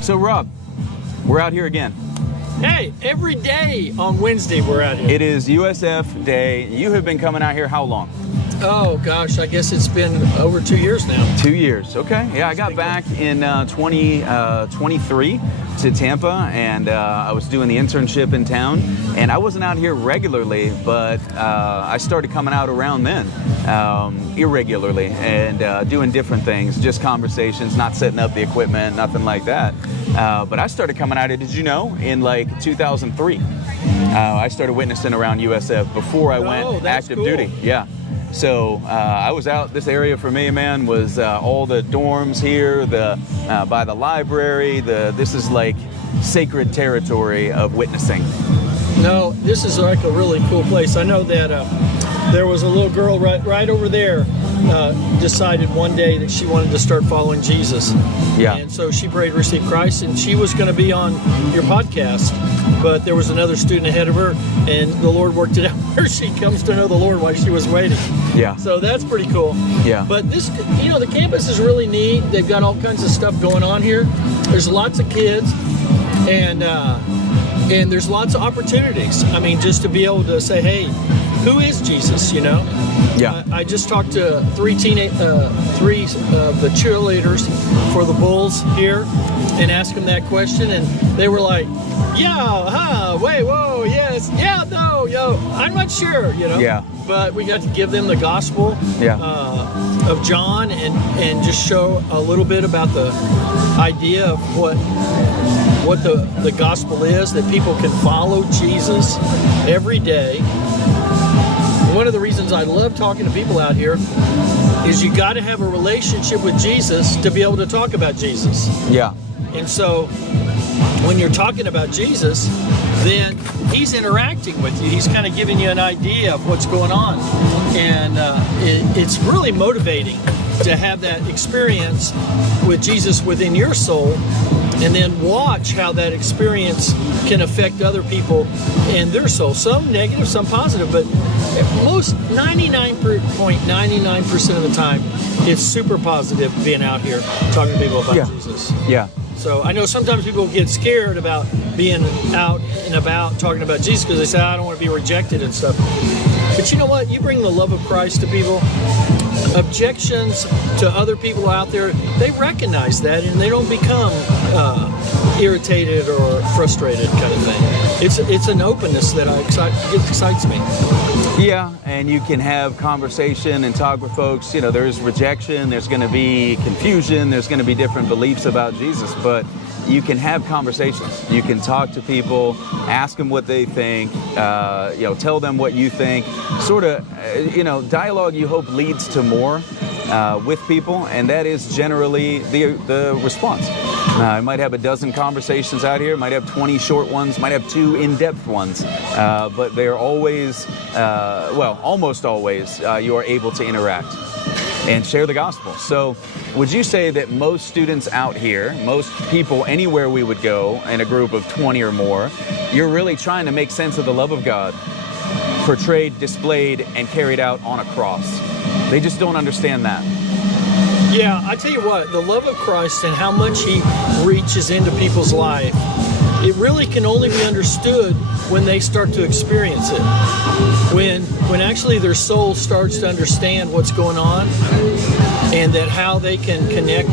So Rob, we're out here again. Hey, every day on Wednesday we're out here. It is USF Day. You have been coming out here how long? Oh gosh, I guess it's been over 2 years now. 2 years, okay. Yeah, I got back in 2023 to Tampa, and I was doing the internship in town, and I wasn't out here regularly, but I started coming out around then, irregularly, and doing different things, just conversations, not setting up the equipment, nothing like that. But I started coming out here, did you know, in like 2003. I started witnessing around USF before I went active duty. Yeah. So I was out, this area for me, man, was all the dorms here, by the library, this is like sacred territory of witnessing. No, this is like a really cool place. I know that there was a little girl right over there decided one day that she wanted to start following Jesus. Yeah. And so she prayed to receive Christ, and she was going to be on your podcast, but there was another student ahead of her, and the Lord worked it out where she comes to know the Lord while she was waiting. Yeah. So that's pretty cool. Yeah. But this, the campus is really neat. They've got all kinds of stuff going on here. There's lots of kids, and there's lots of opportunities. I mean, just to be able to say, hey, who is Jesus, Yeah. I just talked to three of the cheerleaders for the Bulls here and asked them that question, and they were like, yeah, wait, whoa, yes, yeah, no, I'm not sure, Yeah. But we got to give them the gospel of John and just show a little bit about the idea of what the gospel is, that people can follow Jesus every day. One of the reasons I love talking to people out here is you got to have a relationship with Jesus to be able to talk about Jesus. Yeah. And so when you're talking about Jesus, then he's interacting with you. He's kind of giving you an idea of what's going on. And it's really motivating to have that experience with Jesus within your soul, and then watch how that experience can affect other people and their soul. Some negative, some positive, but most 99.99% of the time, it's super positive being out here talking to people about Jesus. Yeah. So I know sometimes people get scared about being out and about talking about Jesus because they say, I don't want to be rejected and stuff. But you know what? You bring the love of Christ to people. Objections to other people out there, they recognize that, and they don't become irritated or frustrated kind of thing. It's an openness that excites me. Yeah, and you can have conversation and talk with folks. There's rejection, there's going to be confusion, there's going to be different beliefs about Jesus, but you can have conversations. You can talk to people, ask them what they think, tell them what you think. Sort of, dialogue you hope leads to more with people, and that is generally the response. I might have a dozen conversations out here, might have 20 short ones, might have 2 in-depth ones, but they're always, almost always, you are able to interact and share the gospel. So would you say that most students out here, most people anywhere we would go in a group of 20 or more, you're really trying to make sense of the love of God portrayed, displayed, and carried out on a cross? They just don't understand that. Yeah, I tell you what, the love of Christ and how much he reaches into people's life, it really can only be understood when they start to experience it. When actually their soul starts to understand what's going on, and that how they can connect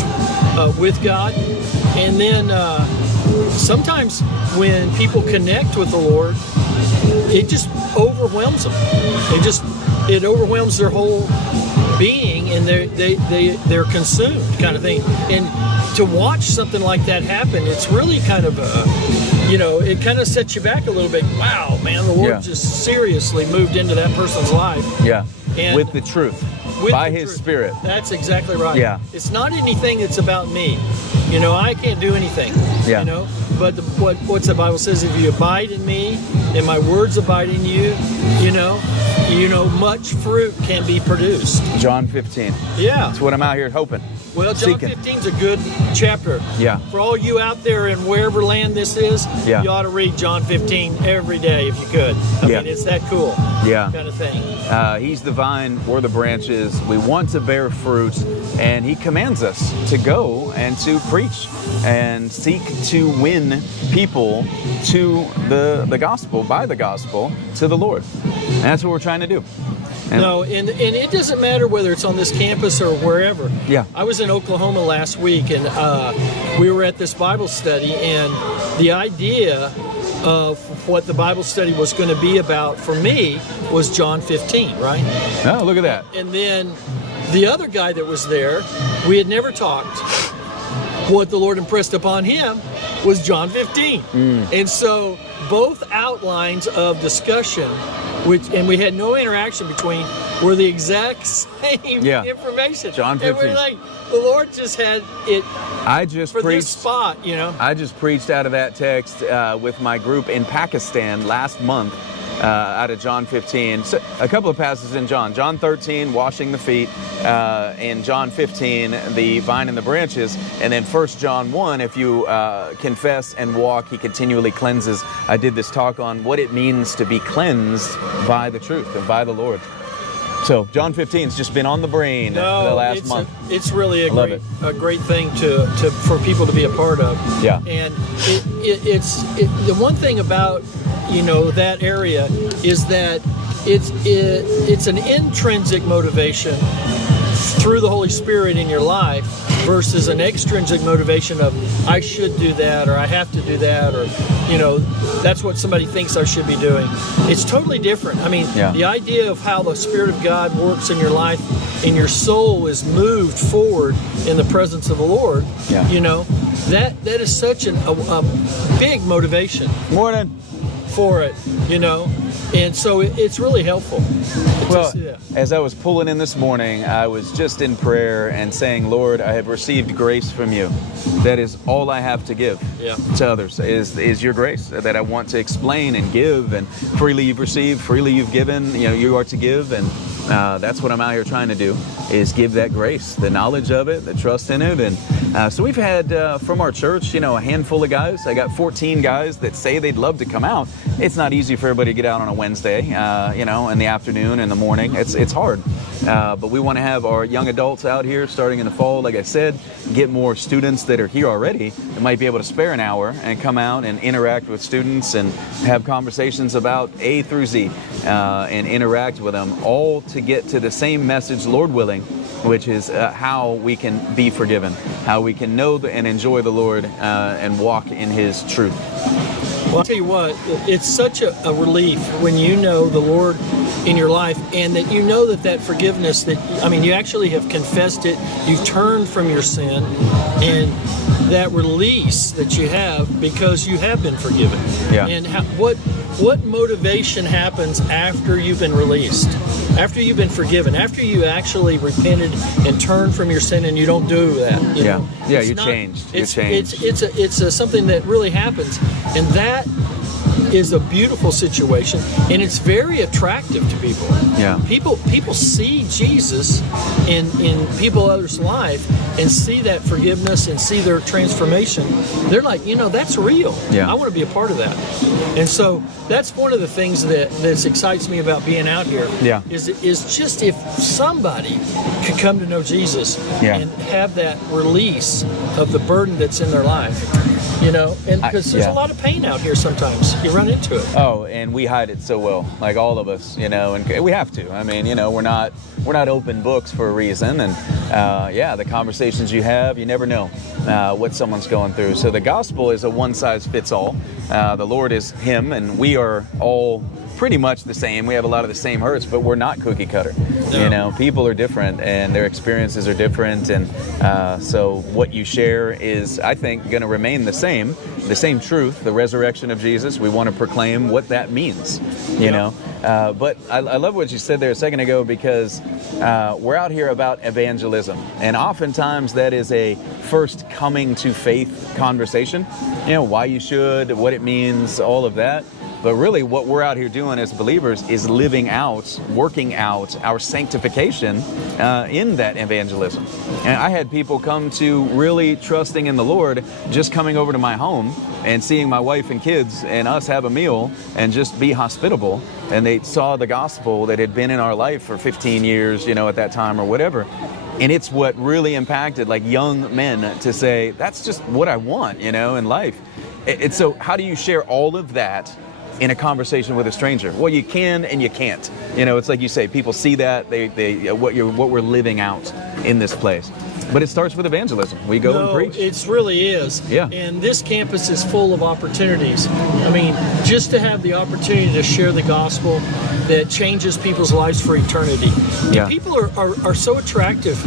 with God. And then sometimes when people connect with the Lord, it just overwhelms them. It overwhelms their whole being, and they're consumed, kind of thing. And to watch something like that happen, it's really kind of it kind of sets you back a little bit. Wow, man, the Lord just seriously moved into that person's life. Yeah, and with the truth, by His Spirit. That's exactly right. Yeah, it's not anything that's about me. I can't do anything. Yeah. But what's the Bible says? If you abide in me, and my words abide in you, much fruit can be produced. John 15. Yeah. That's what I'm out here hoping. Well, John Seeking. 15 is a good chapter. Yeah. For all you out there in wherever land this is, Yeah. you ought to read John 15 every day if you could. I Yeah. mean, it's that cool. Yeah. Kind of thing. He's the vine, we're the branches. We want to bear fruit, and he commands us to go and to preach and seek to win people to the gospel, by the gospel, to the Lord. And that's what we're trying to do. And And it doesn't matter whether it's on this campus or wherever. Yeah. I was in Oklahoma last week, and we were at this Bible study, and the idea of what the Bible study was going to be about for me was John 15, right? Oh, look at that. And then the other guy that was there, we had never talked. What the Lord impressed upon him was John 15. And so both outlines of discussion, and we had no interaction between, were the exact same information. John 15. And we're like, the Lord just had it I just for preached this spot, I just preached out of that text with my group in Pakistan last month out of John 15. So, a couple of passages in John. John 13, washing the feet. In John 15, the vine and the branches. And then 1 John 1, if you confess and walk, he continually cleanses. I did this talk on what it means to be cleansed by the truth and by the Lord. So John 15's just been on the brain the last month. It's really a great thing for people to be a part of. Yeah. And it's the one thing about that area is that it's an intrinsic motivation through the Holy Spirit in your life versus an extrinsic motivation of I should do that, or I have to do that, or that's what somebody thinks I should be doing. It's totally different. I mean, the idea of how the Spirit of God works in your life and your soul is moved forward in the presence of the Lord. That is such a big motivation. Morning. For it, and so it's really helpful. Well, as I was pulling in this morning, I was just in prayer and saying, Lord, I have received grace from you. That is all I have to give to others is your grace that I want to explain and give, and freely you've received, freely you've given, you are to give, and that's what I'm out here trying to do, is give that grace, the knowledge of it, the trust in it. And so we've had from our church, a handful of guys. I got 14 guys that say they'd love to come out. It's not easy for everybody to get out on a Wednesday, in the afternoon, in the morning. It's hard. But we want to have our young adults out here starting in the fall, like I said, get more students that are here already that might be able to spare an hour and come out and interact with students and have conversations about A through Z and interact with them, all to get to the same message, Lord willing, which is how we can be forgiven, how we can know and enjoy the Lord and walk in His truth. Well, I'll tell you what, it's such a relief when you know the Lord in your life, and that you know that forgiveness, you actually have confessed it, you've turned from your sin, and that release that you have because you have been forgiven. Yeah. And what motivation happens after you've been released? After you've been forgiven, after you actually repented and turned from your sin, and you don't do that. You're changed. It's something that really happens, and that is a beautiful situation, and it's very attractive to people. Yeah. People see Jesus in others' life and see that forgiveness and see their transformation. They're like, that's real. Yeah. I want to be a part of that. And so that's one of the things that excites me about being out here. Yeah. Is just if somebody could come to know Jesus and have that release of the burden that's in their life. And because there's a lot of pain out here sometimes. You run into it. Oh, and we hide it so well, like all of us, and we have to. We're not open books for a reason. And the conversations you have, you never know what someone's going through. So the gospel is a one-size-fits-all. The Lord is Him, and we are all pretty much the same. We have a lot of the same hurts, but we're not cookie cutter. No. People are different and their experiences are different, and so what you share is, I think, going to remain the same truth, the resurrection of Jesus. We want to proclaim what that means, you know. But I love what you said there a second ago, because we're out here about evangelism, and oftentimes that is a first coming to faith conversation. Why you should, what it means, all of that. But really what we're out here doing as believers is living out, working out our sanctification in that evangelism. And I had people come to really trusting in the Lord, just coming over to my home and seeing my wife and kids and us have a meal and just be hospitable. And they saw the gospel that had been in our life for 15 years, at that time or whatever. And it's what really impacted like young men to say, that's just what I want, in life. And so how do you share all of that in a conversation with a stranger? Well, you can and you can't. It's like you say, people see that, they what we're living out in this place. But it starts with evangelism. We go and preach. It really is. Yeah. And this campus is full of opportunities. I mean, just to have the opportunity to share the gospel that changes people's lives for eternity. Yeah. And people are so attractive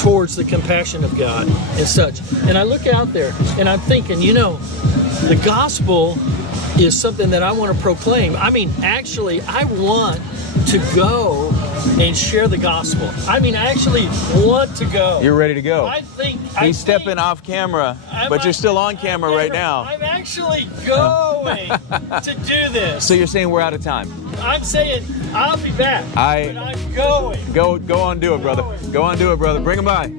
towards the compassion of God and such. And I look out there and I'm thinking, the gospel is something that I want to proclaim. I mean, actually, I want to go and share the gospel. I mean, I actually want to go. You're ready to go. I think He's stepping off camera, but you're still on camera right now. I'm actually going to do this. So you're saying we're out of time? I'm saying I'll be back. But I'm going. Go on, do it, brother. Go on, do it, brother. Bring him by.